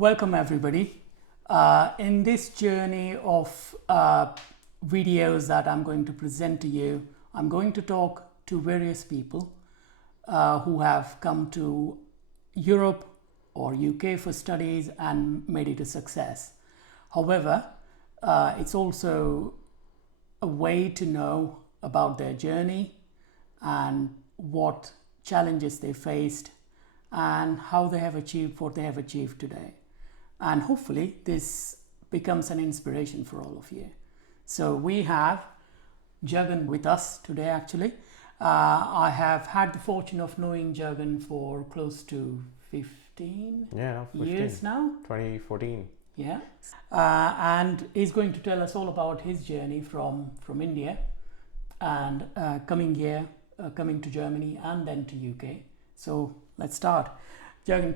Welcome everybody. In this journey of videos that I'm going to present to you, I'm going to talk to various people who have come to Europe or UK for studies and made it a success. However, it's also a way to know about their journey and what challenges they faced and how they have achieved what they have achieved today. And hopefully this becomes an inspiration for all of you. So we have Jagan with us today actually. I have had the fortune of knowing Jagan for close to 15 years now. 2014. Yeah. And he's going to tell us all about his journey from India and coming here, coming to Germany and then to UK. So let's start. Jagan,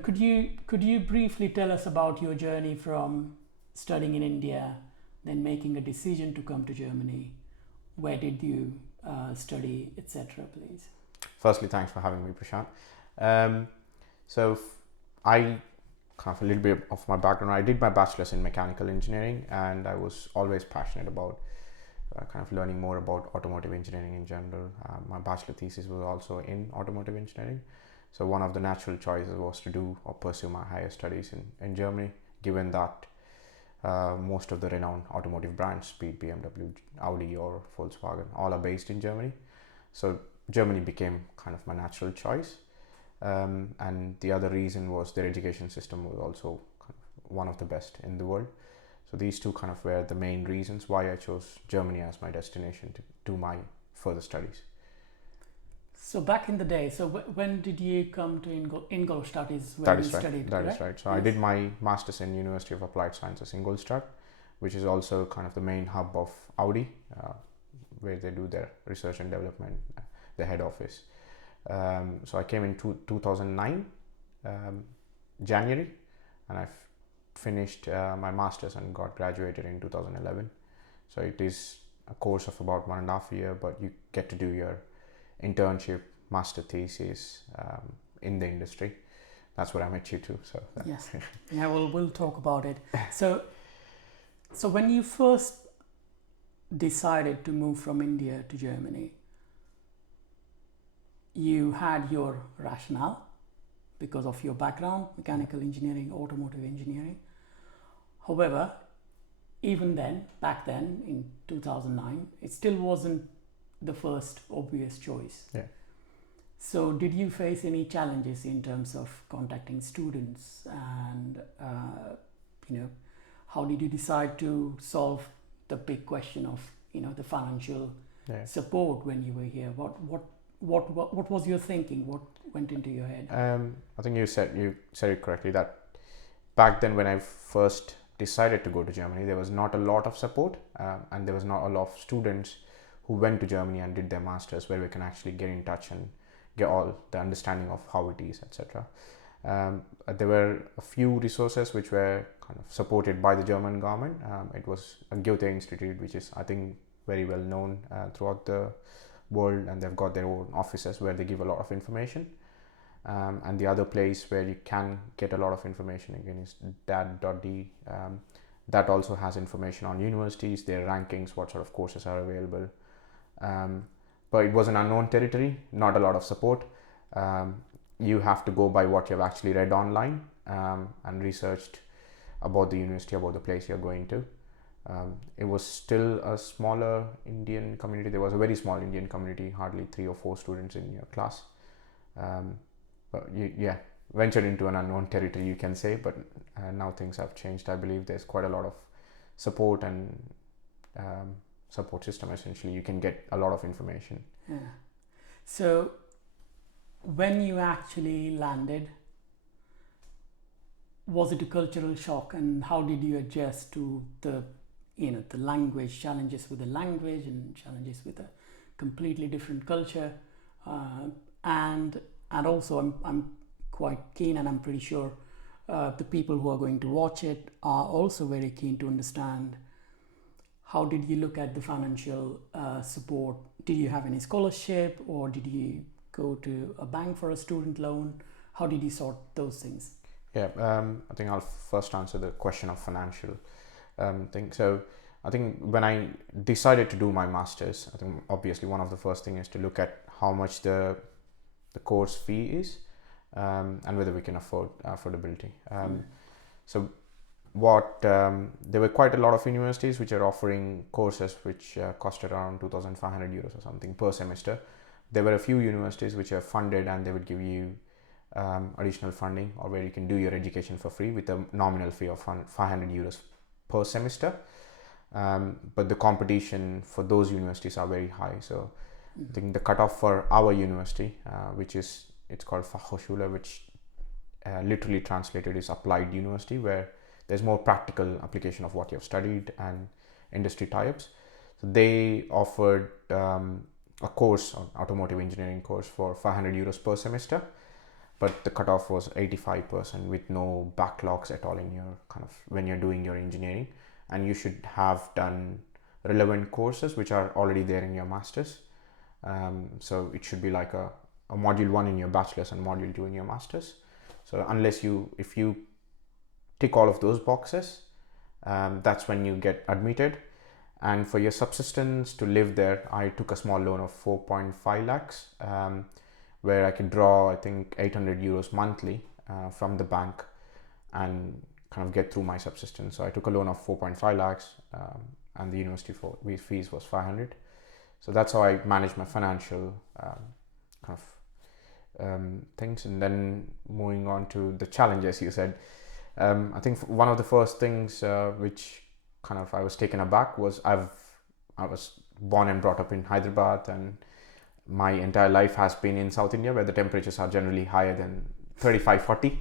could you briefly tell us about your journey from studying in India, then making a decision to come to Germany? Where did you study, etc., please? Firstly, thanks for having me, Prashant. I kind of a little bit of my background. I did my bachelor's in mechanical engineering, and I was always passionate about kind of learning more about automotive engineering in general. My bachelor thesis was also in automotive engineering. So one of the natural choices was to do or pursue my higher studies in Germany, given that most of the renowned automotive brands, be it BMW, Audi or Volkswagen, all are based in Germany. So Germany became kind of my natural choice. And the other reason was their education system was also kind of one of the best in the world. So these two kind of were the main reasons why I chose Germany as my destination to do my further studies. So back in the day, so when did you come to Ingolstadt is where you studied, That is right. So yes. I did my master's in University of Applied Sciences Ingolstadt, which is also kind of the main hub of Audi, where they do their research and development, the head office. So I came in 2009, January, and I finished my master's and got graduated in 2011. So it is a course of about 1.5 years, but you get to do your internship, master thesis in the industry. That's what I met you too. So yes, yeah, we'll talk about it. So when you first decided to move from India to Germany, you had your rationale because of your background, mechanical engineering, automotive engineering. However, even then, back then in 2009, it still wasn't the first obvious choice. Yeah. So did you face any challenges in terms of contacting students and how did you decide to solve the big question of the financial support when you were here? What was your thinking? What went into your head? I think you said it correctly that back then when I first decided to go to Germany, there was not a lot of support and there was not a lot of students who went to Germany and did their masters where we can actually get in touch and get all the understanding of how it is, etc. There were a few resources which were kind of supported by the German government. It was a Goethe Institute, which is I think very well known throughout the world, and they've got their own offices where they give a lot of information. And the other place where you can get a lot of information again is dad.de. That also has information on universities, their rankings, what sort of courses are available. But it was an unknown territory, not a lot of support. You have to go by what you've actually read online and researched about the university, about the place you're going to. It was still a smaller Indian community. There was a very small Indian community, hardly 3 or 4 students in your class. But ventured into an unknown territory, you can say, but now things have changed. I believe there's quite a lot of support and support system. Essentially, you can get a lot of information. Yeah. So when you actually landed, was it a cultural shock, and how did you adjust to the language, challenges with the language and challenges with a completely different culture? And also I'm quite keen, and I'm pretty sure the people who are going to watch it are also very keen to understand, how did you look at the financial support? Did you have any scholarship, or did you go to a bank for a student loan? How did you sort those things? Yeah, I think I'll first answer the question of financial thing. So I think when I decided to do my masters, I think obviously one of the first thing is to look at how much the course fee is, and whether we can afford affordability. So what there were quite a lot of universities which are offering courses which costed around 2,500 euros or something per semester. There were a few universities which are funded and they would give you additional funding, or where you can do your education for free with a nominal fee of 500 euros per semester. But the competition for those universities are very high. So I think the cutoff for our university, it's called Fachhochschule, which literally translated is applied university, where there's more practical application of what you have studied and industry tie-ups. So they offered a course, an automotive engineering course, for 500 euros per semester, but the cutoff was 85% with no backlogs at all in your when you're doing your engineering, and you should have done relevant courses which are already there in your masters. So it should be like a module 1 in your bachelor's and module 2 in your masters. So if you tick all of those boxes, that's when you get admitted. And for your subsistence to live there, I took a small loan of 4.5 lakhs, where I could draw, I think, 800 euros monthly from the bank and kind of get through my subsistence. So I took a loan of 4.5 lakhs, and the university fees was 500. So that's how I managed my financial things. And then moving on to the challenges, you said, I think one of the first things which I was taken aback was I was born and brought up in Hyderabad, and my entire life has been in South India, where the temperatures are generally higher than 35-40.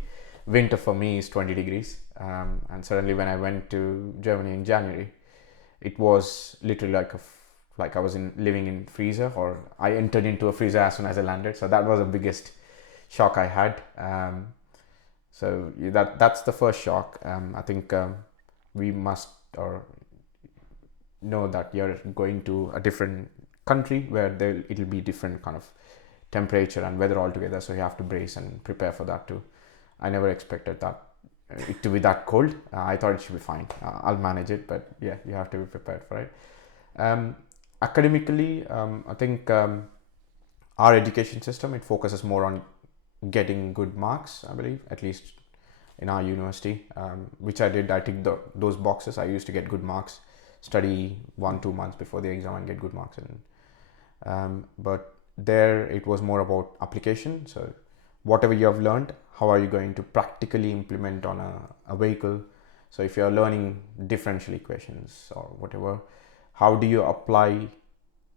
Winter for me is 20 degrees, and suddenly when I went to Germany in January, it was literally like I was living in freezer, or I entered into a freezer as soon as I landed. So that was the biggest shock I had. So that's the first shock. I think we must know that you're going to a different country where it'll be different kind of temperature and weather altogether. So you have to brace and prepare for that too. I never expected that it to be that cold. I thought it should be fine. I'll manage it, but yeah, you have to be prepared for it. Academically, I think our education system, it focuses more on getting good marks, I believe, at least in our university, which I did. I ticked those boxes. I used to get good marks, study 1-2 months before the exam and get good marks. But there it was more about application. So whatever you have learned, how are you going to practically implement on a vehicle? So if you're learning differential equations or whatever, how do you apply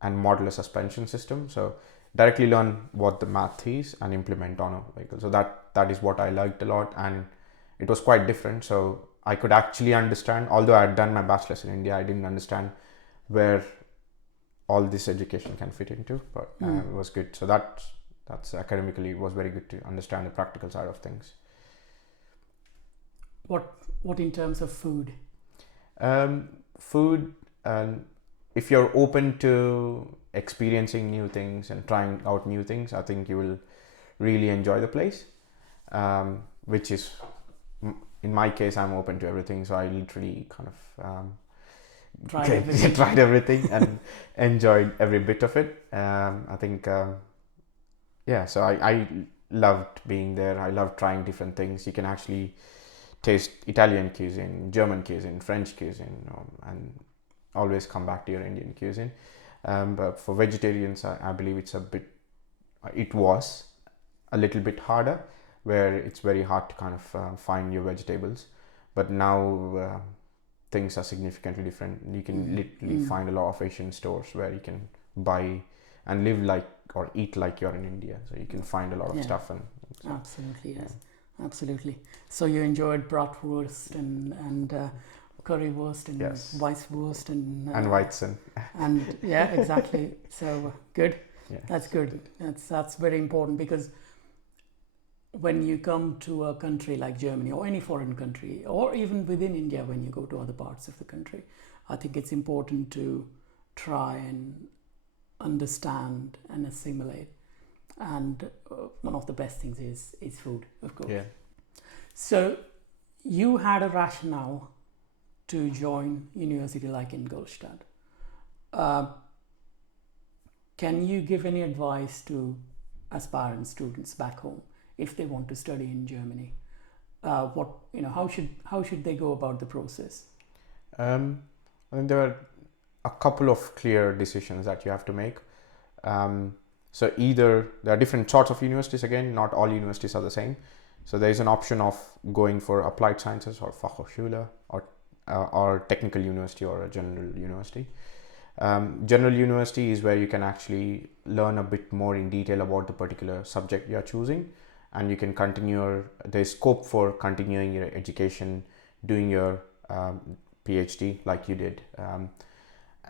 and model a suspension system? So directly learn what the math is and implement on a vehicle. So that is what I liked a lot, and it was quite different. So I could actually understand, although I had done my bachelor's in India, I didn't understand where all this education can fit into, but it was good. So that's academically, it was very good to understand the practical side of things. What in terms of food? Food, if you're open to experiencing new things and trying out new things, I think you will really enjoy the place, which is, in my case, I'm open to everything. So I literally tried everything and enjoyed every bit of it. I think, so I loved being there. I loved trying different things. You can actually taste Italian cuisine, German cuisine, French cuisine, and always come back to your Indian cuisine. But for vegetarians, I believe it was a little bit harder, where it's very hard to find your vegetables. But now things are significantly different. You can literally find a lot of Asian stores where you can buy and live like or eat like you're in India. So you can find a lot of stuff. Absolutely, yes. Absolutely. So you enjoyed bratwurst and currywurst and Weisswurst and Weizen. And yeah, exactly. So good. Yeah. That's good. That's very important, because when you come to a country like Germany or any foreign country, or even within India, when you go to other parts of the country, I think it's important to try and understand and assimilate. And one of the best things is food, of course. Yeah. So you had a rationale to join university like Ingolstadt. Uh, can you give any advice to aspiring students back home if they want to study in Germany? How should they go about the process? I think there are a couple of clear decisions that you have to make. So either there are different sorts of universities. Again, not all universities are the same. So there is an option of going for applied sciences or Fachhochschule or technical university or a general university. General university is where you can actually learn a bit more in detail about the particular subject you are choosing, and you can there's scope for continuing your education, doing your PhD like you did.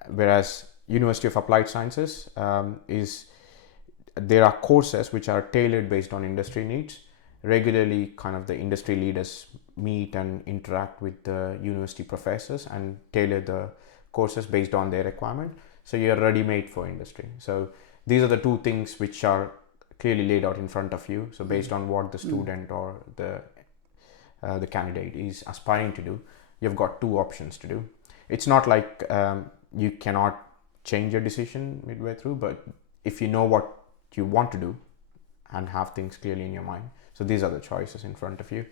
Whereas University of Applied Sciences there are courses which are tailored based on industry needs. Regularly, kind of the industry leaders meet and interact with the university professors and tailor the courses based on their requirement. So you're ready made for industry. So these are the two things which are clearly laid out in front of you. So based on what the student or the candidate is aspiring to do, you've got two options to do. It's not like you cannot change your decision midway through, but if you know what you want to do and have things clearly in your mind, so these are the choices in front of you.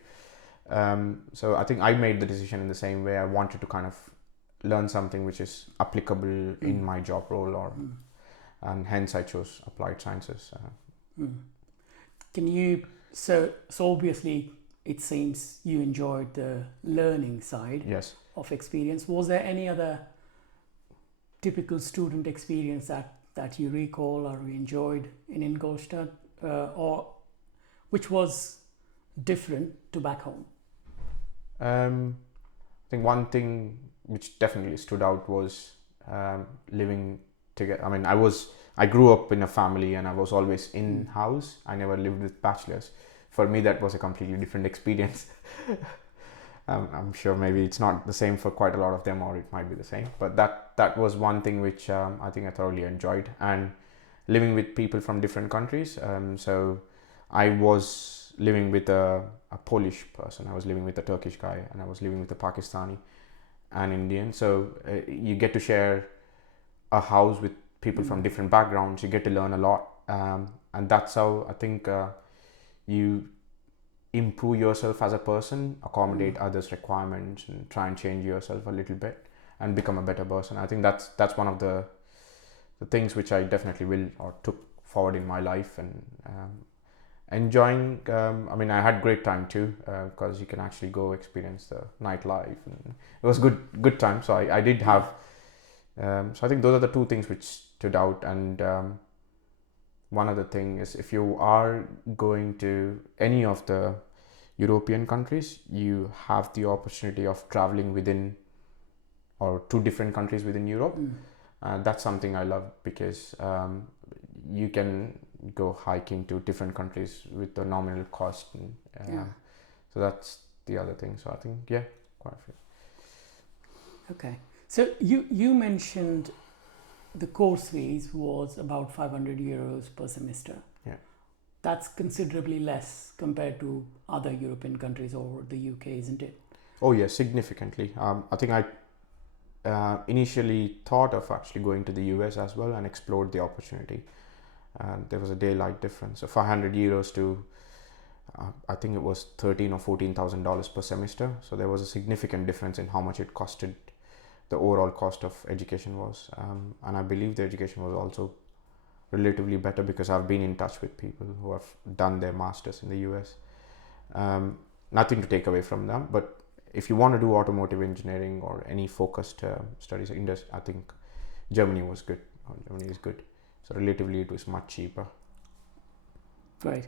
So I think I made the decision in the same way. I wanted to kind of learn something which is applicable in my job role, and hence I chose applied sciences. Can you? So obviously, it seems you enjoyed the learning side. Yes. Of experience. Was there any other typical student experience that you recall or you enjoyed in Ingolstadt, or which was different to back home? I think one thing which definitely stood out was living together. I mean, I grew up in a family and I was always in house. I never lived with bachelors. For me, that was a completely different experience. I'm sure maybe it's not the same for quite a lot of them, or it might be the same. But that was one thing which I think I thoroughly enjoyed, and living with people from different countries. So I was living with a Polish person, I was living with a Turkish guy, and I was living with a Pakistani and Indian. So you get to share a house with people from different backgrounds. You get to learn a lot, and that's how I think you improve yourself as a person, accommodate others' requirements, and try and change yourself a little bit and become a better person. I think that's one of the things which I definitely will or took forward in my life, and enjoying. I mean, I had great time too, because you can actually go experience the nightlife, and it was good time. So I did have. So I think those are the two things which stood out, and one other thing is, if you are going to any of the European countries, you have the opportunity of traveling within or to different countries within Europe. That's something I love, because you can go hiking to different countries with the nominal cost. So that's the other thing. So I think, quite a few. Okay. So you mentioned the course fees was about 500 euros per semester. Yeah. That's considerably less compared to other European countries or the UK, isn't it? Oh yeah, significantly. I think I initially thought of actually going to the US as well and explored the opportunity. There was a daylight difference. So 500 euros to I think it was $13,000 or $14,000 per semester. So there was a significant difference in how much it costed. The overall cost of education was, and I believe the education was also relatively better, because I've been in touch with people who have done their masters in the US. Nothing to take away from them, but if you want to do automotive engineering or any focused studies, I think Germany was good. Germany is good. So relatively, it was much cheaper. Right.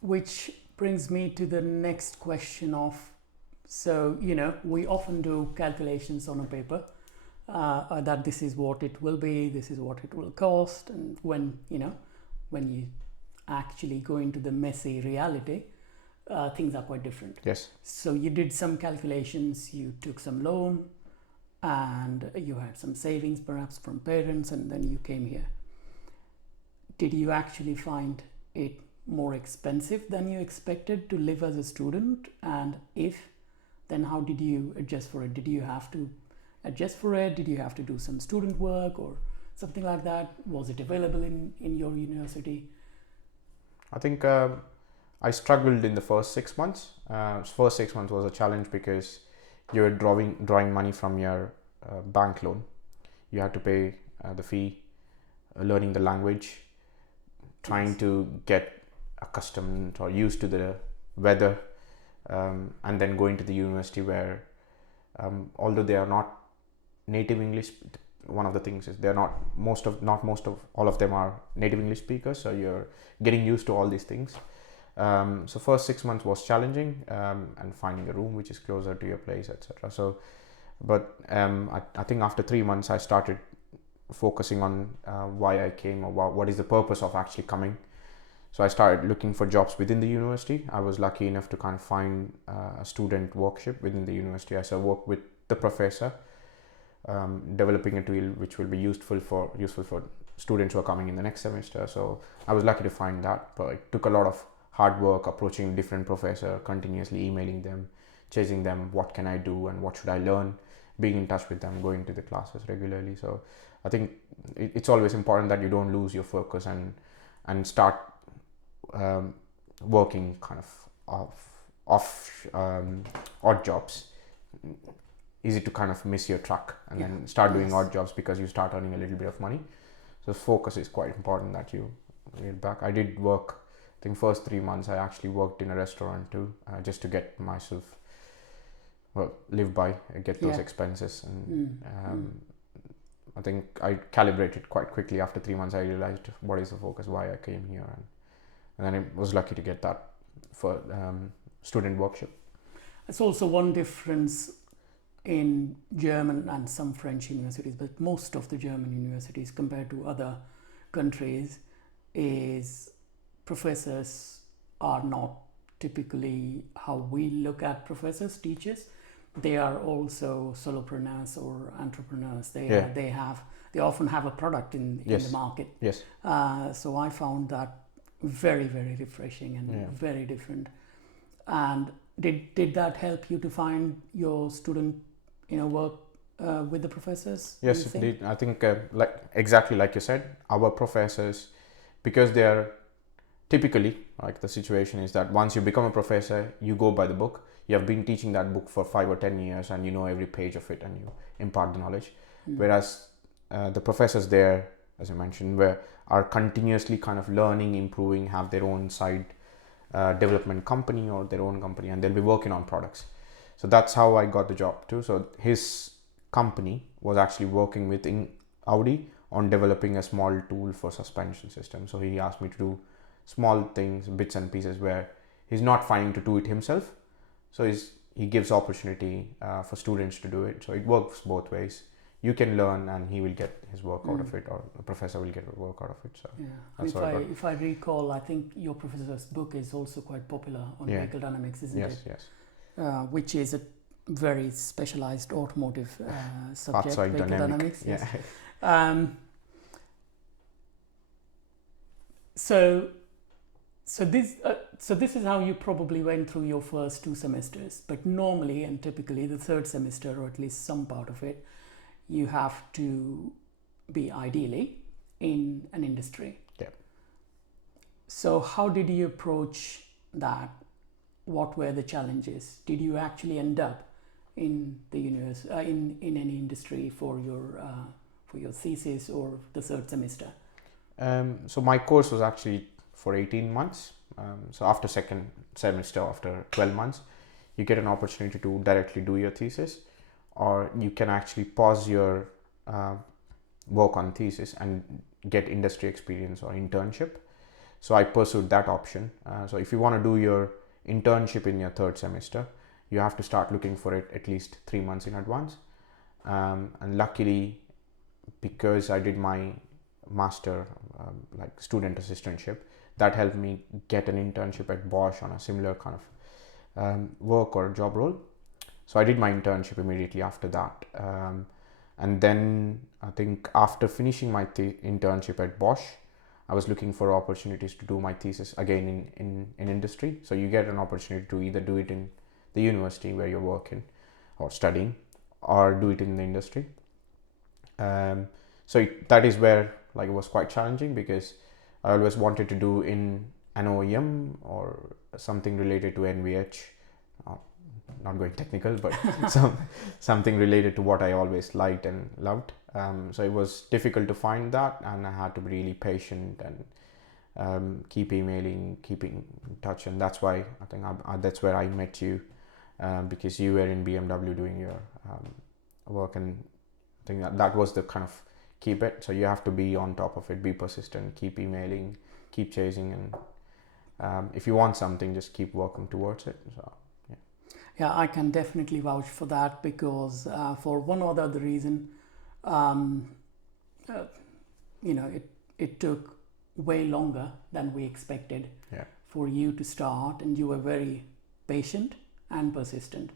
Which brings me to the next question of, so, we often do calculations on a paper that this is what it will be, this is what it will cost, and when you actually go into the messy reality, things are quite different. Yes. So you did some calculations, you took some loan, and you had some savings perhaps from parents, and then you came here. Did you actually find it more expensive than you expected to live as a student? And if, then how did you adjust for it? Did you have to adjust for it? Did you have to do some student work or something like that? Was it available in your university? I think I struggled in the first 6 months. First 6 months was a challenge because you were drawing money from your bank loan. You had to pay the fee, learning the language, trying to get accustomed or used to the weather, and then going to the university where, although they are not native English, one of the things is they're not most of all of them are native English speakers, so you're getting used to all these things. So first 6 months was challenging, and finding a room which is closer to your place, etc. So, but I think after 3 months I started focusing on why I came, or what is the purpose of actually coming. So I started looking for jobs within the university. I was lucky enough to kind of find a student workshop within the university. I work with the professor, developing a tool which will be useful for students who are coming in the next semester. So I was lucky to find that, but it took a lot of hard work approaching different professor, continuously emailing them, chasing them, what can I do and what should I learn, being in touch with them, going to the classes regularly. So I think it's always important that you don't lose your focus and start working kind of off odd jobs. Easy to kind of miss your track and then start doing odd jobs because you start earning a little bit of money. So focus is quite important that you get back. I did work, I think first 3 months I actually worked in a restaurant too, just to get myself, live by, get those expenses. And I think I calibrated quite quickly. After 3 months I realized what is the focus, why I came here, and then I was lucky to get that for student workshop. It's also one difference in German and some French universities, but most of the German universities compared to other countries is professors are not typically how we look at professors, teachers. They are also solopreneurs or entrepreneurs. They often have a product in the market. Yes. So I found that very, very refreshing and very different. And did that help you to find your student work with the professors? Yes, it did. I think exactly like you said, our professors, because they are typically, like, the situation is that once you become a professor, you go by the book. You have been teaching that book for 5 or 10 years and you know every page of it and you impart the knowledge. Whereas the professors there, as I mentioned, are continuously kind of learning, improving, have their own side development company or their own company, and they'll be working on products. So that's how I got the job too. So his company was actually working with Audi on developing a small tool for suspension system. So he asked me to do small things, bits and pieces, where he's not finding to do it himself. So he gives opportunity for students to do it. So it works both ways. You can learn and he will get his work out of it, or the professor will get work out of it. So that's if I recall, I think your professor's book is also quite popular on vehicle dynamics, isn't it? Yes. Which is a very specialized automotive subject, Outside vehicle dynamics. Yes. So this is how you probably went through your first 2 semesters. But normally and typically the third semester, or at least some part of it, you have to be ideally in an industry. Yeah. So how did you approach that? What were the challenges? Did you actually end up in the in any industry for your thesis or the third semester? So my course was actually for 18 months. So after second semester, after 12 months, you get an opportunity to directly do your thesis, or you can actually pause your work on thesis and get industry experience or internship. So I pursued that option. So if you want to do your internship in your third semester, you have to start looking for it at least 3 months in advance. And luckily, because I did my master like student assistantship, that helped me get an internship at Bosch on a similar kind of work or job role. So I did my internship immediately after that. And then I think after finishing my internship at Bosch, I was looking for opportunities to do my thesis again in industry. So you get an opportunity to either do it in the university where you're working or studying, or do it in the industry. That is where like it was quite challenging, because I always wanted to do in an OEM or something related to NVH. Not going technical, but something related to what I always liked and loved. So it was difficult to find that, and I had to be really patient and keep emailing, keeping in touch. And that's why I think that's where I met you, because you were in BMW doing your work, and I think that was the kind of keep it. So you have to be on top of it, be persistent, keep emailing, keep chasing, and if you want something, just keep working towards it. So yeah, I can definitely vouch for that, because for one or the other reason, it took way longer than we expected for you to start, and you were very patient and persistent.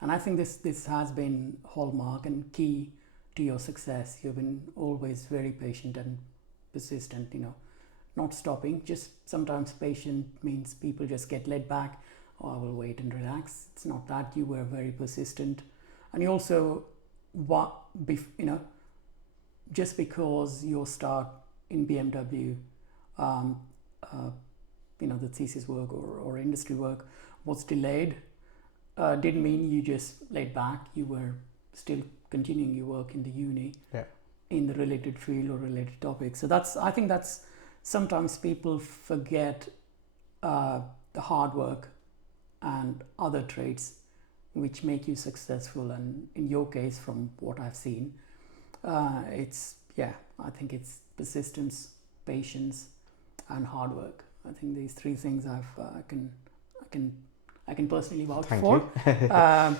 And I think this has been hallmark and key to your success. You've been always very patient and persistent, not stopping. Just sometimes patient means people just get laid back. Oh, I will wait and relax. It's not that. You were very persistent. And you also, just because your start in BMW, the thesis work or industry work was delayed, didn't mean you just laid back. You were still continuing your work in the uni, in the related field or related topics. So I think that's sometimes people forget the hard work and other traits which make you successful. And in your case, from what I've seen, I think it's persistence, patience, and hard work. I think these three things I can personally vouch for,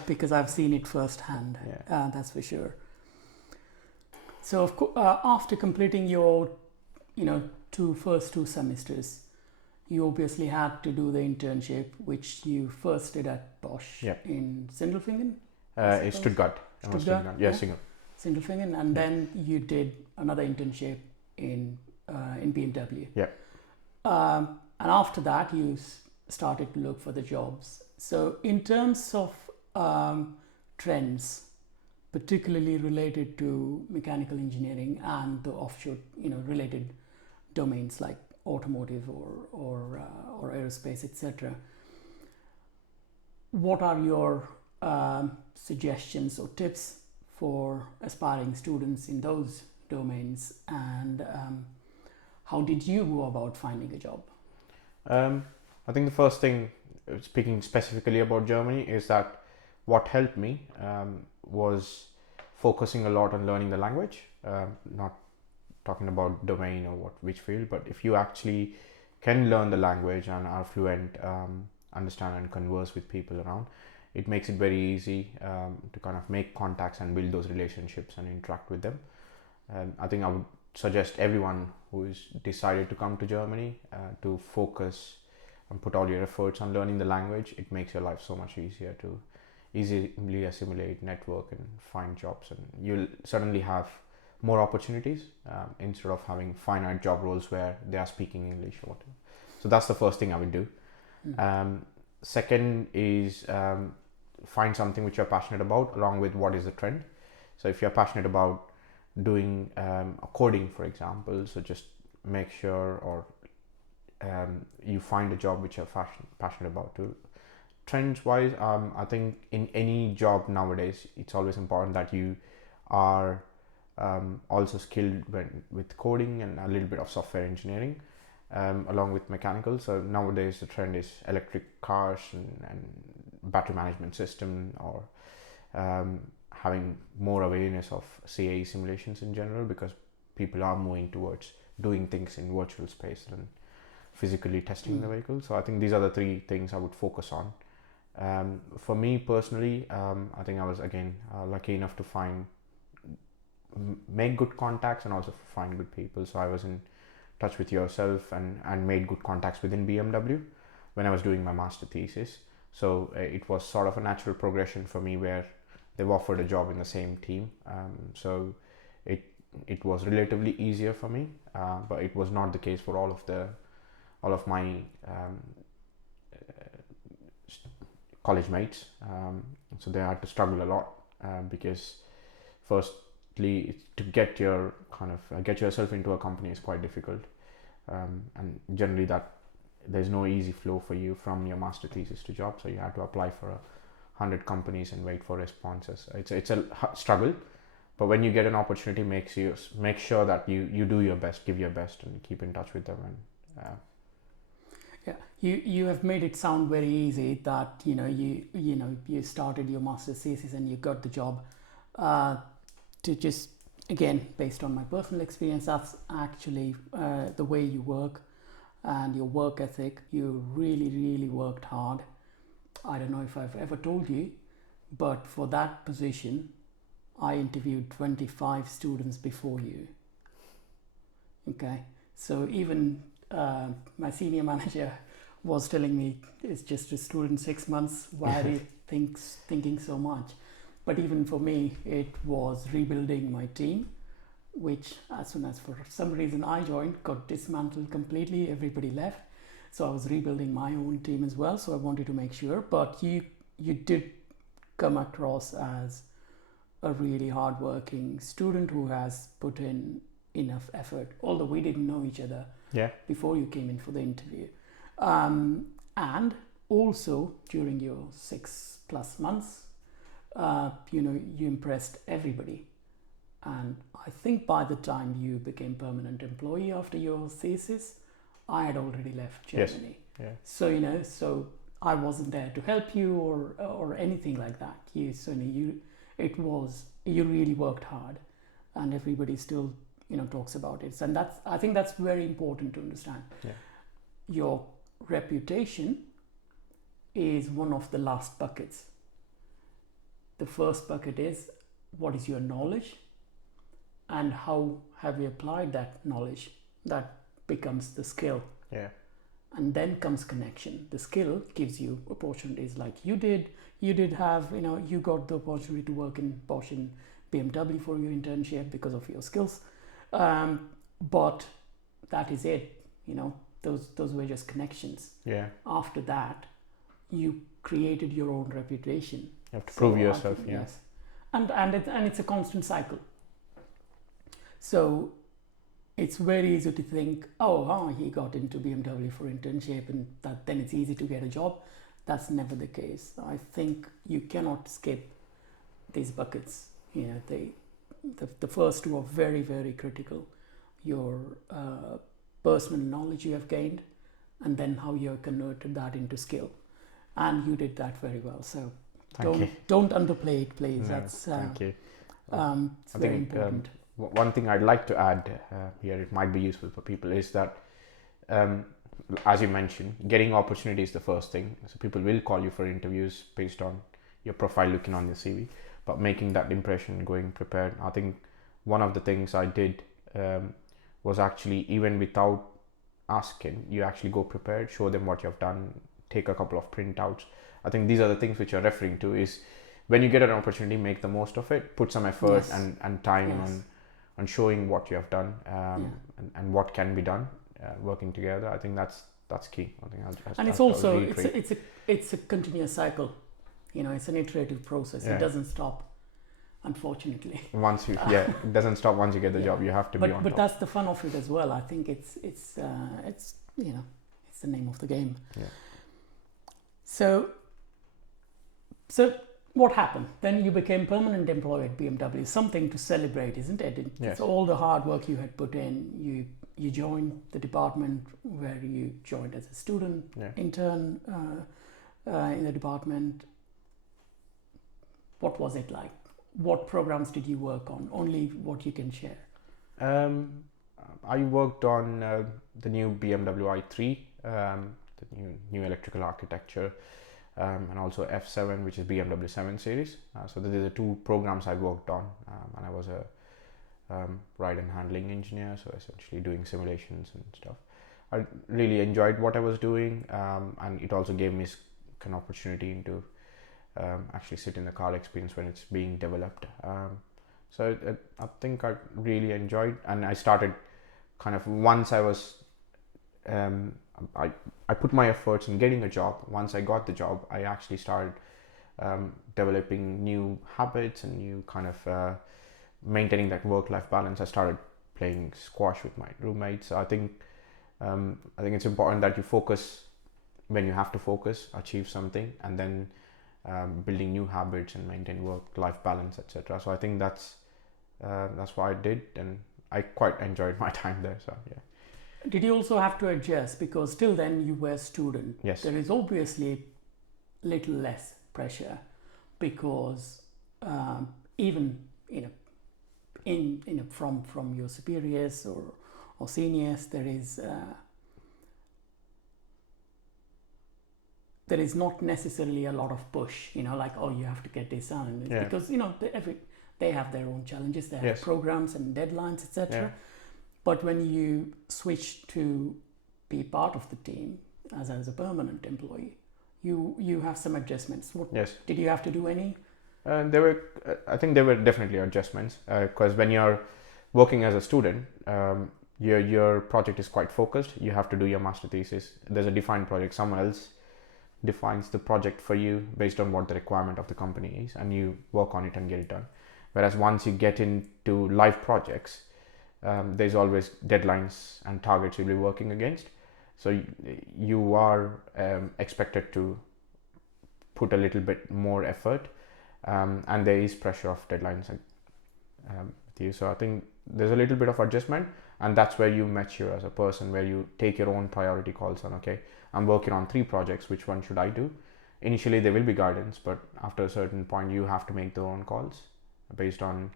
because I've seen it firsthand. That's for sure. So of course, after completing your first two semesters, you obviously had to do the internship, which you first did at Bosch in Sindelfingen? In Stuttgart. Sindelfingen, and then you did another internship in BMW. And after that, you started to look for the jobs. So in terms of trends, particularly related to mechanical engineering and the offshore, related domains like automotive or aerospace, etc. What are your suggestions or tips for aspiring students in those domains, and how did you go about finding a job? I think the first thing, speaking specifically about Germany, is that what helped me was focusing a lot on learning the language, not talking about domain or which field, but if you actually can learn the language and are fluent, understand and converse with people around, it makes it very easy to kind of make contacts and build those relationships and interact with them. I think I would suggest everyone who is decided to come to Germany to focus and put all your efforts on learning the language. It makes your life so much easier to easily assimilate, network, and find jobs, and you'll certainly have more opportunities instead of having finite job roles where they are speaking English or whatever. So that's the first thing I would do. Second is find something which you're passionate about, along with what is the trend. So if you're passionate about doing coding, for example, so just make sure or you find a job which you're passionate about too. Trends wise, I think in any job nowadays, it's always important that you are also skilled with coding and a little bit of software engineering, along with mechanical. So nowadays the trend is electric cars and battery management system, or having more awareness of CAE simulations in general, because people are moving towards doing things in virtual space and physically testing the vehicle. So I think these are the three things I would focus on. For me personally, I think I was again lucky enough to make good contacts and also find good people. So I was in touch with yourself and made good contacts within BMW when I was doing my master thesis. So it was sort of a natural progression for me where they've offered a job in the same team. So it was relatively easier for me, but it was not the case for all of my college mates. So they had to struggle a lot because firstly to get yourself into a company is quite difficult, and generally that there's no easy flow for you from your master thesis to job, so you had to apply for 100 companies and wait for responses. It's a struggle, but when you get an opportunity, make sure that you do your best, give your best, and keep in touch with them. And yeah, you have made it sound very easy that you started your master's thesis and you got the job. To just again, based on my personal experience, that's actually the way you work and your work ethic. You really worked hard. I don't know if I've ever told you, but for that position, I interviewed 25 students before you. Okay, so even my senior manager was telling me it's just a student, 6 months. Why are you thinking so much? But even for me, it was rebuilding my team, which as soon as for some reason I joined, got dismantled completely. Everybody left. So I was rebuilding my own team as well. So I wanted to make sure. But you did come across as a really hardworking student who has put in enough effort, although we didn't know each other before you came in for the interview. And also during your 6+ months, you impressed everybody. And I think by the time you became permanent employee after your thesis, I had already left Germany. Yes. Yeah. So so I wasn't there to help you or anything like that. You really worked hard, and everybody still talks about it. And I think that's very important to understand. Yeah. Your reputation is one of the last buckets. The first bucket is, what is your knowledge and how have you applied that knowledge? That becomes the skill. Yeah. And then comes connection. The skill gives you opportunities like you did. You did have, you got the opportunity to work in Bosch and BMW for your internship because of your skills. But that is it. Those were just connections. Yeah. After that, you created your own reputation. You have to prove yourself. Yes. And it's a constant cycle. So it's very easy to think, he got into BMW for internship and then it's easy to get a job. That's never the case. I think you cannot skip these buckets. The first two are very, very critical. Your personal knowledge you have gained, and then how you have converted that into skill. And you did that very well. So don't underplay it, please. No, That's thank you. It's very important. One thing I'd like to add here, it might be useful for people, is that as you mentioned, getting opportunity is the first thing. So people will call you for interviews based on your profile looking on your CV, but making that impression, going prepared. I think one of the things I did was actually, even without asking, you actually go prepared, show them what you have done, take a couple of printouts. I think these are the things which you're referring to, is when you get an opportunity, make the most of it, put some effort and time on showing what you have done and what can be done, working together. I think that's key. I think it's also it's a continuous cycle. It's an iterative process. It doesn't stop, unfortunately. It doesn't stop once you get the job. You have to be on top. But that's the fun of it as well. I think it's the name of the game. Yeah. So what happened? Then you became permanent employee at BMW. Something to celebrate, isn't it? Yes. So all the hard work you had put in, you joined the department where you joined as a student, intern in the department. What was it like? What programs did you work on? Only what you can share. I worked on the new BMW i3, the new electrical architecture, and also F7, which is BMW 7 Series. So these are the two programs I worked on, and I was a ride and handling engineer, so essentially doing simulations and stuff. I really enjoyed what I was doing, and it also gave me an opportunity to actually sit in the car experience when it's being developed. So I think I really enjoyed, and I started kind of once I was um, I put my efforts in getting a job. Once I got the job, I actually started developing new habits and new kind of maintaining that work-life balance. I started playing squash with my roommates. So I think it's important that you focus when you have to focus, achieve something, and then building new habits and maintain work-life balance, etc. So I think that's what I did, and I quite enjoyed my time there. So yeah. Did you also have to adjust, because till then you were a student? Yes. There is obviously little less pressure, because even from your superiors or seniors, there is not necessarily a lot of push, like, oh, you have to get this done, Yeah. because they have their own challenges, they have Yes. programs and deadlines, etc. Yeah. But when you switch to be part of the team as a permanent employee, you have some adjustments. Yes. Did you have to do any? I think there were definitely adjustments, because when you're working as a student, your project is quite focused. You have to do your master thesis. There's a defined project. Someone else defines the project for you based on what the requirement of the company is, and you work on it and get it done. Whereas once you get into live projects, there's always deadlines and targets you'll be working against. So you are expected to put a little bit more effort, and there is pressure of deadlines with you. So I think there's a little bit of adjustment, and that's where you mature as a person, where you take your own priority calls on, okay, I'm working on 3 projects, which one should I do? Initially there will be guidance, but after a certain point you have to make your own calls based on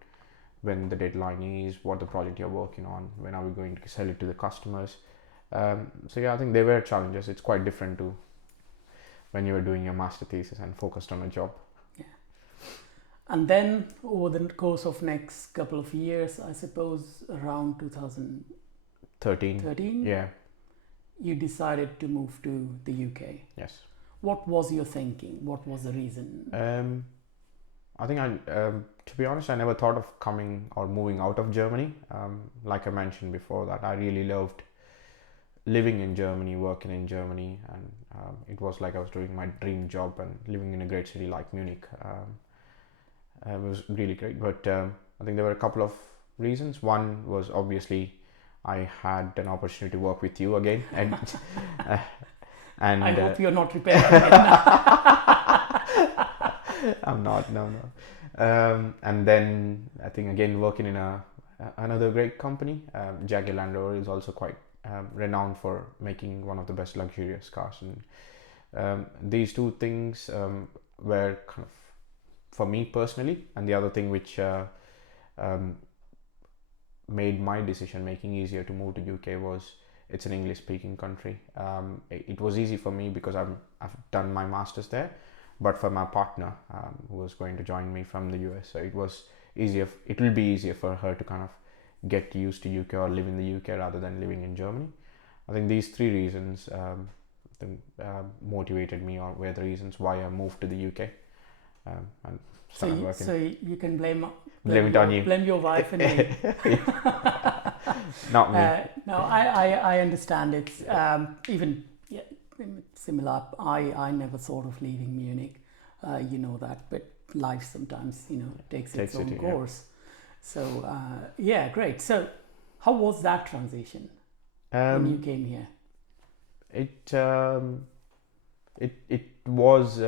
when the deadline is, what the project you're working on, when are we going to sell it to the customers. So yeah, I think there were challenges. It's quite different to when you were doing your master thesis and focused on a job. Yeah. And then over the course of next couple of years, I suppose around 2013, Yeah. you decided to move to the UK. Yes. What was your thinking? What was the reason? I think to be honest, I never thought of coming or moving out of Germany. Like I mentioned before, that I really loved living in Germany, working in Germany, and it was like I was doing my dream job and living in a great city like Munich. It was really great, but I think there were a couple of reasons. One was obviously I had an opportunity to work with you again, and and I hope you're not prepared for it now. I'm not, no. And then I think again working in another great company, Jagan is also quite renowned for making one of the best luxurious cars, and these two things were kind of for me personally. And the other thing which made my decision making easier to move to UK was it's an English speaking country. It was easy for me because I've done my masters there, but for my partner who was going to join me from the US, so it was easier. It will be easier for her to kind of get used to UK or live in the UK rather than living in Germany. I think these 3 reasons motivated me, or were the reasons why I moved to the UK and started working. So you can blame it on you. Blame your wife and me. Not me. No, I understand. It's even similar. I never thought of leaving Munich. You know that, but life sometimes takes its own course. So yeah, great. So how was that transition when you came here? It was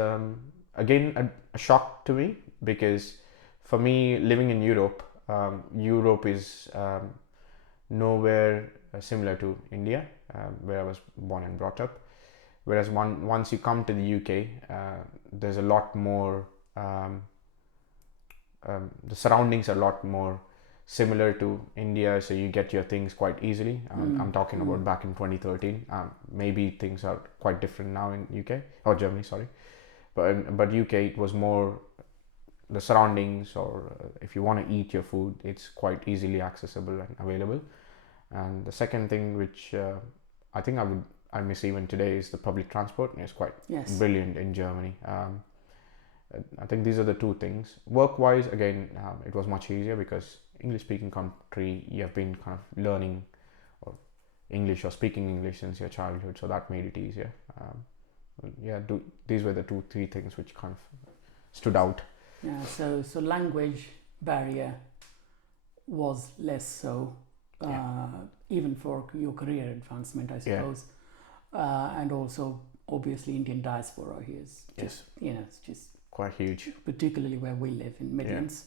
again a shock to me, because for me living in Europe, Europe is nowhere similar to India, where I was born and brought up. Whereas once you come to the UK, there's a lot more. The surroundings are a lot more similar to India, so you get your things quite easily. I'm talking about back in 2013. Maybe things are quite different now in UK or Germany, sorry, but UK, it was more the surroundings, or if you want to eat your food, it's quite easily accessible and available. And the second thing which I think I miss even today is the public transport. It's quite brilliant in Germany. I think these are the two things. Work-wise, again, it was much easier because English-speaking country, you have been kind of learning or English or speaking English since your childhood, so that made it easier. These were the 2-3 things which kind of stood out. Yeah, so language barrier was less so, even for your career advancement, I suppose. And also, obviously, Indian diaspora here is just, it's just quite huge. Particularly where we live in Midlands,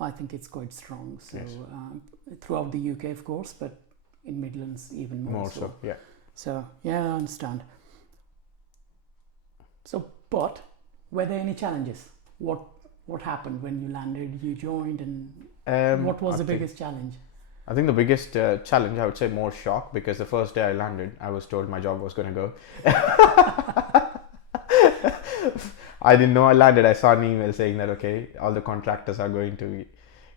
I think it's quite strong. So throughout the UK, of course, but in Midlands even more so. Yeah. So I understand. So, but were there any challenges? What happened when you landed? You joined, and what was the biggest challenge? I think the biggest challenge, I would say more shock, because the first day I landed, I was told my job was going to go. I didn't know I landed. I saw an email saying that, okay, all the contractors are going to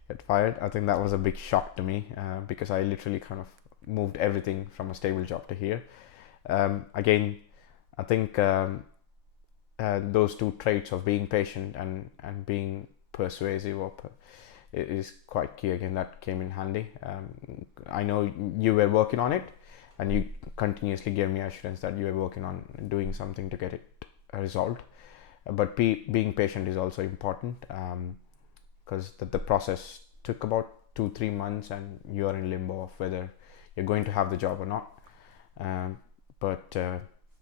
get fired. I think that was a big shock to me because I literally kind of moved everything from a stable job to here. Again, I think those two traits of being patient and being persuasive is quite key. Again, that came in handy. I know you were working on it, and you continuously gave me assurance that you were working on doing something to get it resolved. But being patient is also important because the process took about 2-3 months, and you are in limbo of whether you're going to have the job or not. But I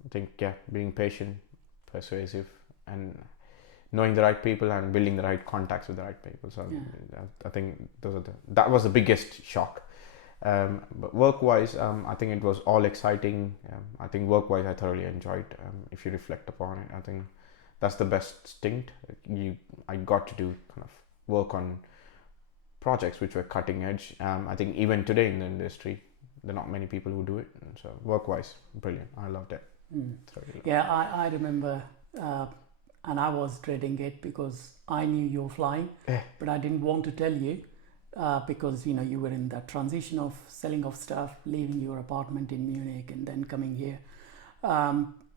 think being patient, persuasive, and knowing the right people and building the right contacts with the right people. So I think that was the biggest shock. But work-wise, I think it was all exciting. I think work-wise, I thoroughly enjoyed. If you reflect upon it, I think that's the best stint. I got to do kind of work on projects which were cutting edge. I think even today in the industry, there are not many people who do it. And so work-wise, brilliant. I loved it. I remember, and I was dreading it because I knew you were flying, but I didn't want to tell you because you were in that transition of selling off stuff, leaving your apartment in Munich, and then coming here.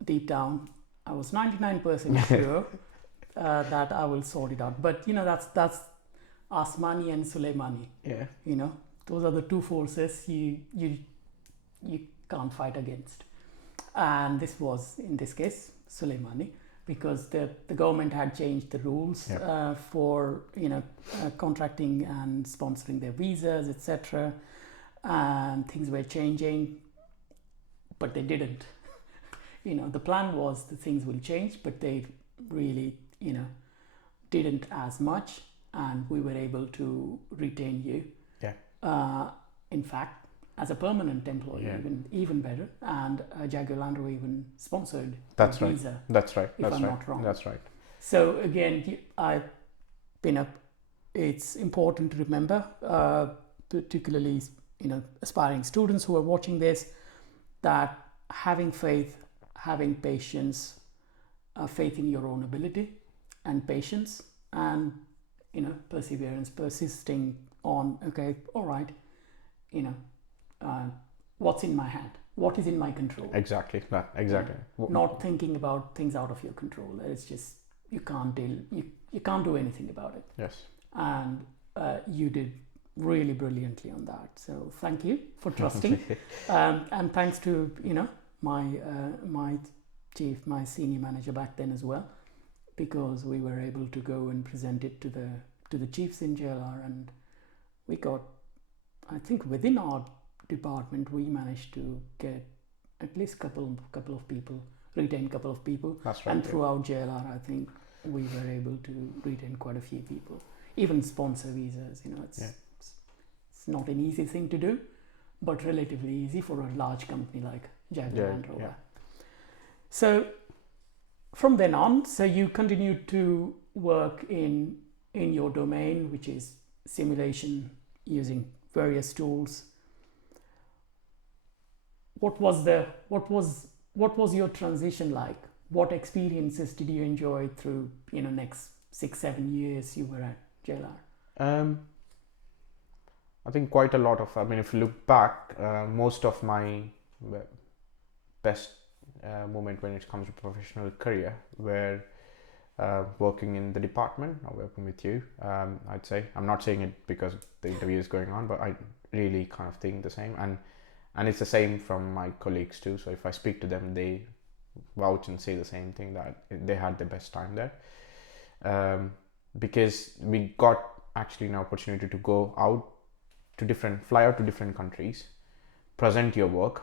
Deep down, I was 99% sure that I will sort it out. But that's Asmani and Suleimani. Yeah. Those are the two forces you can't fight against. And this was, in this case, Suleimani, because the government had changed the rules for contracting and sponsoring their visas, etc. And things were changing, but they didn't. The plan was that things will change, but they really, didn't as much, and we were able to retain you. In fact, as a permanent employee, even better, and Jaguar Land Rover even sponsored visa. That's right. If I'm not wrong. That's right. So again, it's important to remember, particularly aspiring students who are watching this, that having faith, having patience, faith in your own ability, and patience, and perseverance, persisting on. Okay, all right, what's in my hand, what is in my control. Exactly. Not thinking about things out of your control. It's just you can't do anything about it. Yes. And you did really brilliantly on that. So thank you for trusting. And thanks to my chief, my senior manager back then as well, because we were able to go and present it to the chiefs in JLR, and we got, I think within our department, we managed to get at least couple of people, retain couple of people. That's right. And throughout JLR, I think we were able to retain quite a few people, even sponsor visas. It's not an easy thing to do, but relatively easy for a large company like Jagan Land Rover. Yeah. So from then on, so you continued to work in your domain, which is simulation using various tools. What was your transition like? What experiences did you enjoy through next 6-7 years you were at JLR? I think quite a lot of. If you look back, most of my best moment when it comes to professional career were working in the department or working with you. I'd say I'm not saying it because the interview is going on, but I really kind of think the same, and it's the same from my colleagues too. So if I speak to them, they vouch and say the same thing, that they had the best time there, because we got actually an opportunity to go out to fly out to different countries, present your work,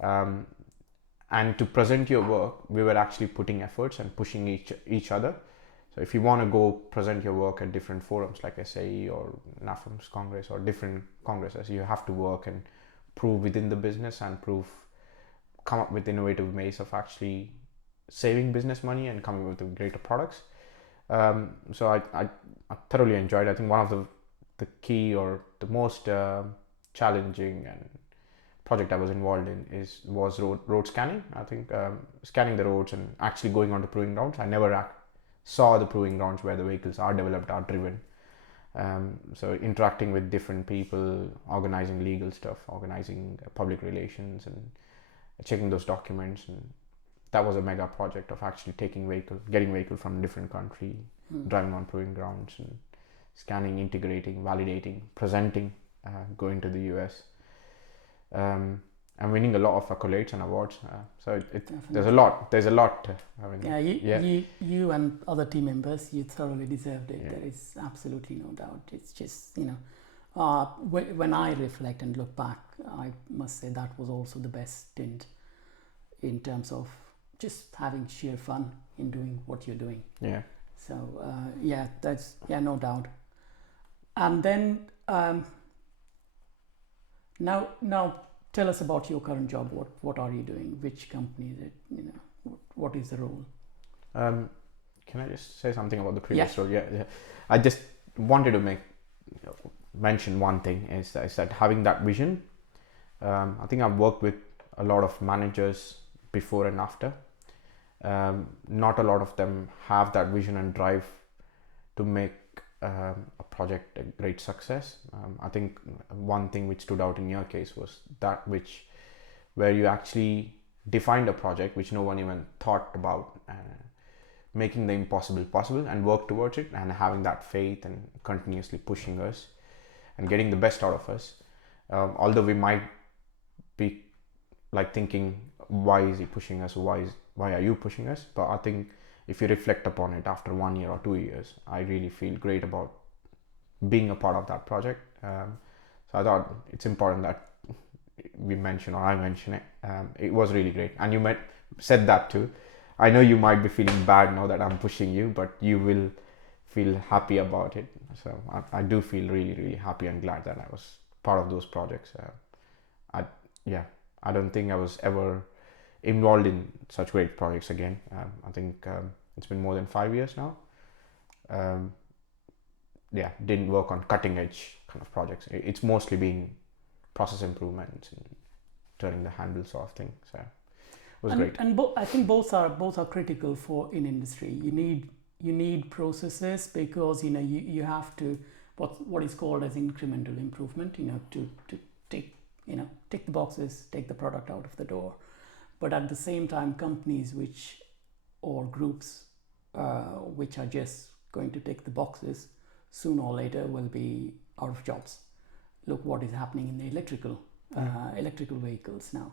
and to present your work, we were actually putting efforts and pushing each other. So if you want to go present your work at different forums like SAE or NAFM's Congress or different congresses, you have to work and prove within the business and come up with innovative ways of actually saving business money and coming up with greater products. So I thoroughly enjoyed. I think one of the key or the most challenging and project I was involved in was road scanning. I think scanning the roads and actually going on to proving grounds. I never saw the proving grounds where the vehicles are developed, are driven. So interacting with different people, organizing legal stuff, organizing public relations, and checking those documents, and that was a mega project of actually getting vehicle from a different country, driving on proving grounds, and scanning, integrating, validating, presenting, going to the US, and winning a lot of accolades and awards. So there's a lot. You and other team members, you thoroughly deserved it. There is absolutely no doubt. It's just, when I reflect and look back, I must say that was also the best stint in terms of just having sheer fun in doing what you're doing. Yeah. So that's no doubt. And then now tell us about your current job. What are you doing? Which company is it? What is the role? Can I just say something about the previous role? Yeah. I just wanted to mention one thing is that having that vision. I think I've worked with a lot of managers before and after. Not a lot of them have that vision and drive to make a project a great success. I think one thing which stood out in your case was that where you actually defined a project which no one even thought about, making the impossible possible and work towards it, and having that faith and continuously pushing us and getting the best out of us. Although we might be like thinking, why is he pushing us? Why are you pushing us? But I think if you reflect upon it after 1 year or 2 years, I really feel great about being a part of that project. So I thought it's important that we mention, or I mention it. It was really great, and you said that too. I know you might be feeling bad now that I'm pushing you, but you will feel happy about it. So I do feel really, really happy and glad that I was part of those projects. I don't think I was ever involved in such great projects again. I think it's been more than 5 years now. Didn't work on cutting edge kind of projects. It's mostly been process improvements and turning the handle sort of thing. So it was great. And I think both are critical for in industry. You need processes, because you have to what is called as incremental improvement. To tick the boxes, take the product out of the door. But at the same time, companies or groups which are just going to tick the boxes, sooner or later will be out of jobs. Look what is happening in the electrical vehicles now.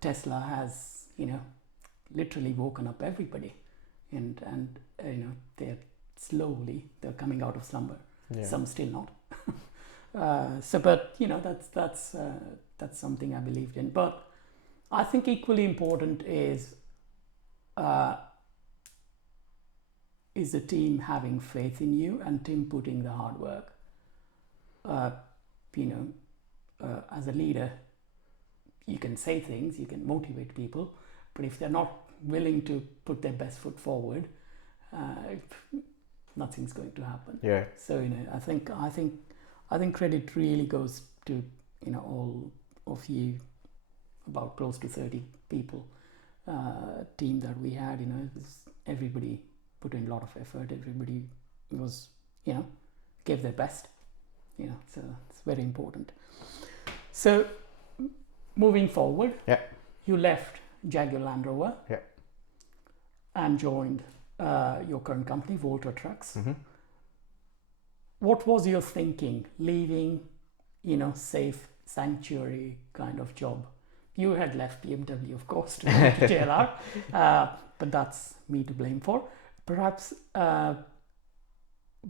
Tesla has literally woken up everybody, and they're coming out of slumber. Some still not. But that's something I believed in. But I think equally important is the team having faith in you and team putting the hard work. As a leader, you can say things, you can motivate people, but if they're not willing to put their best foot forward, nothing's going to happen. Yeah. So I think credit really goes to all of you, about close to 30 people team that we had. Everybody put in a lot of effort. Everybody was gave their best. So it's very important. So moving forward, you left Jaguar Land Rover, and joined your current company, Volta Trucks. Mm-hmm. What was your thinking leaving, safe sanctuary kind of job? You had left BMW, of course, to go to JLR, but that's me to blame for. Perhaps,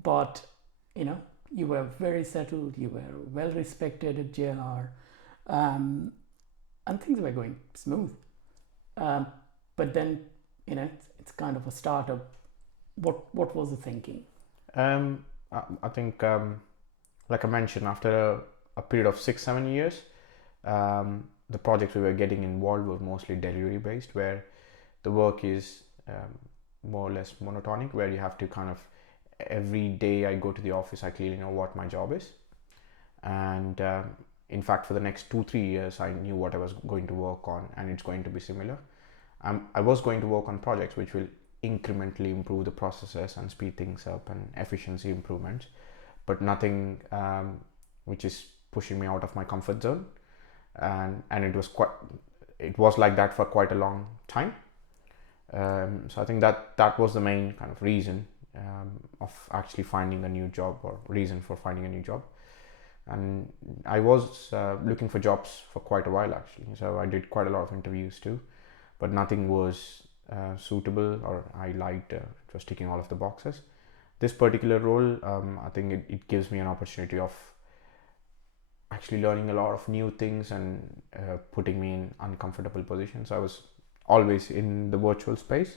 but you were very settled, you were well respected at JLR, and things were going smooth. But then, it's kind of a startup. What was the thinking? I think, like I mentioned, after a period of 6-7 years, the projects we were getting involved were mostly delivery based, where the work is more or less monotonic, where you have to kind of, every day I go to the office, I clearly know what my job is. And in fact, for the next 2-3 years, I knew what I was going to work on, and it's going to be similar. I was going to work on projects which will incrementally improve the processes and speed things up and efficiency improvements, but nothing which is pushing me out of my comfort zone. And it was like that for quite a long time. So I think that was the main kind of reason of actually finding a new job, or reason for finding a new job. And I was looking for jobs for quite a while actually, so I did quite a lot of interviews too, but nothing was suitable or I liked. It was ticking all of the boxes. This particular role, I think it gives me an opportunity of actually learning a lot of new things and putting me in uncomfortable positions. I was always in the virtual space,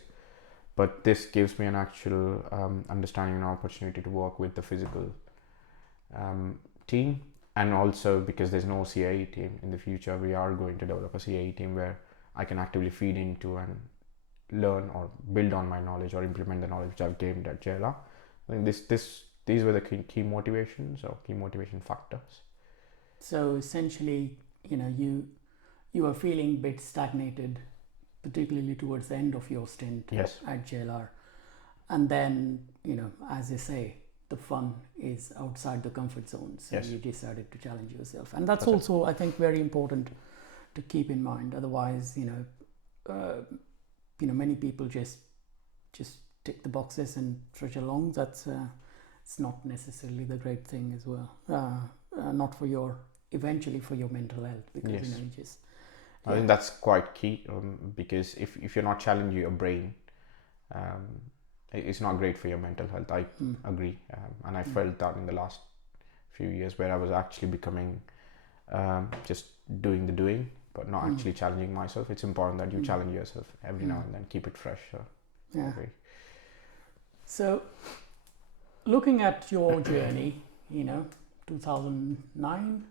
but this gives me an actual understanding and opportunity to work with the physical team. And also, because there's no CAE team in the future, we are going to develop a CAE team where I can actively feed into and learn or build on my knowledge or implement the knowledge which I've gained at JLR. I think these were the key motivations or key motivation factors. So essentially, you were feeling a bit stagnated, particularly towards the end of your stint Yes. at JLR. And then, as you say, the fun is outside the comfort zone. So Yes. you decided to challenge yourself. And that's also, I think, very important to keep in mind. Otherwise, many people just tick the boxes and trudge along. That's it's not necessarily the great thing as well. Not for eventually for your mental health, because Yes. I think that's quite key, because if you're not challenging your brain, it's not great for your mental health. I agree, and I felt that in the last few years, where I was actually becoming just doing the doing, but not actually challenging myself. It's important that you challenge yourself every now and then, keep it fresh. So I agree. So looking at your journey, 2009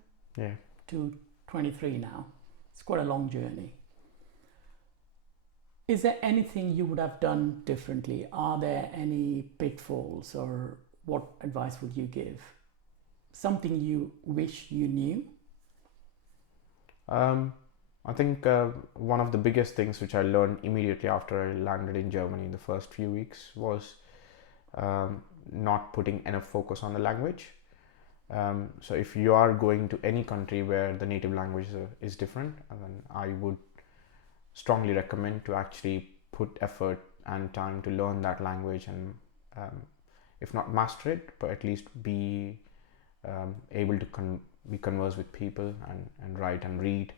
to 23 now, it's quite a long journey. Is there anything you would have done differently? Are there any pitfalls, or what advice would you give? Something you wish you knew? I think one of the biggest things which I learned immediately after I landed in Germany in the first few weeks was not putting enough focus on the language. So if you are going to any country where the native language is different, then I would strongly recommend to actually put effort and time to learn that language, and if not master it, but at least be able to converse with people and write and read.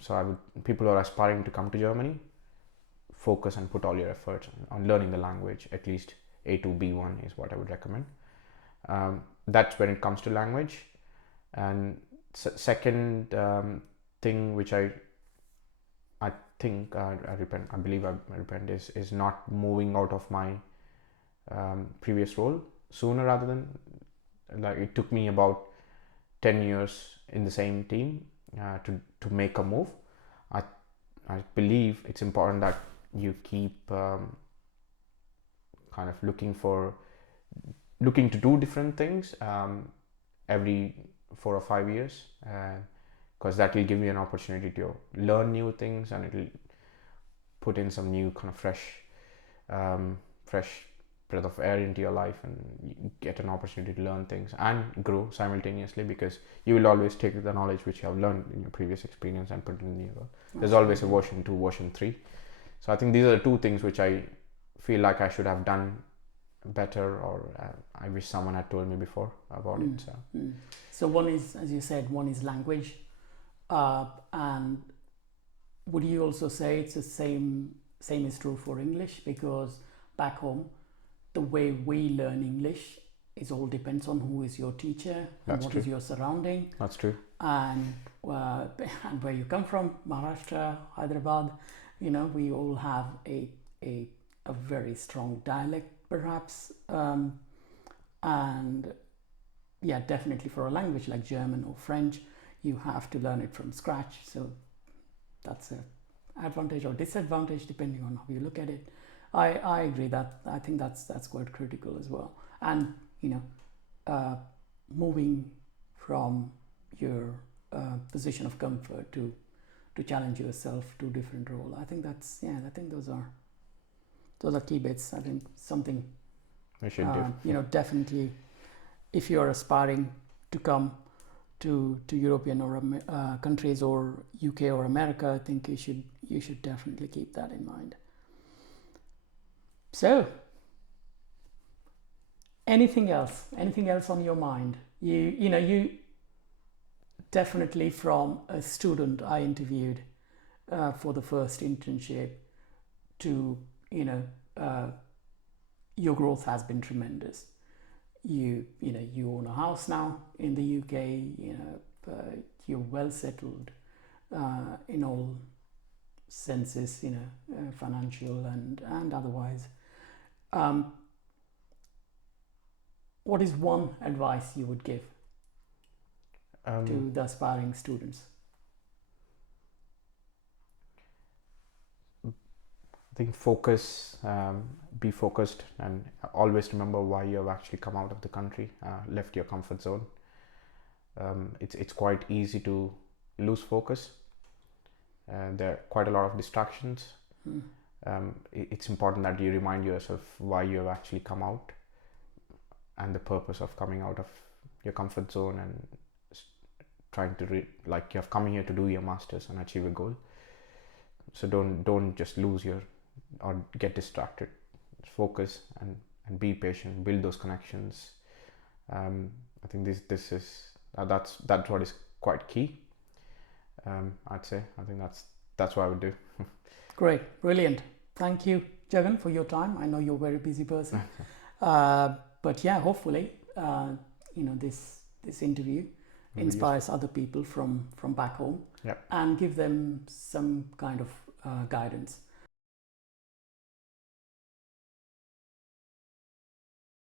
So people who are aspiring to come to Germany, focus and put all your efforts on learning the language. At least A2 B1 is what I would recommend. That's when it comes to language. And second thing which I think I believe I repent is not moving out of my previous role sooner rather than, like, it took me about 10 years in the same team to make a move. I believe it's important that you keep kind of looking to do different things every 4 or 5 years, because that will give you an opportunity to learn new things, and it will put in some new kind of fresh breath of air into your life, and you get an opportunity to learn things and grow simultaneously, because you will always take the knowledge which you have learned in your previous experience and put it in the new role. There's always a version 2, version 3. So I think these are the two things which I feel like I should have done better, or I wish someone had told me before about it. So one is, as you said, one is language, and would you also say it's the same is true for English? Because back home, the way we learn English is all depends on who is your teacher and what is your surrounding. That's true. And where you come from, Maharashtra, Hyderabad, we all have a very strong dialect, perhaps, and yeah, definitely for a language like German or French, you have to learn it from scratch. So that's an advantage or disadvantage depending on how you look at it. I agree that I think that's quite critical as well. And moving from your position of comfort to challenge yourself to different role. I think those are key bits. I think something we should do. Definitely, if you are aspiring to come to European or countries or UK or America, I think you should definitely keep that in mind. So, anything else on your mind? You definitely, from a student I interviewed for the first internship to your growth has been tremendous. You own a house now in the UK. You're well settled in all senses, financial and otherwise. What is one advice you would give to the aspiring students? I think focus, be focused, and always remember why you have actually come out of the country, left your comfort zone. It's quite easy to lose focus. There are quite a lot of distractions. It's important that you remind yourself why you have actually come out and the purpose of coming out of your comfort zone and trying to you have come here to do your masters and achieve a goal. So don't just lose or get distracted. Focus and be patient. Build those connections. I think this is that's what is quite key. I'd say. I think that's what I would do. Great, brilliant. Thank you, Jagan, for your time. I know you're a very busy person, but yeah, hopefully, this interview inspires other people from back home, and give them some kind of guidance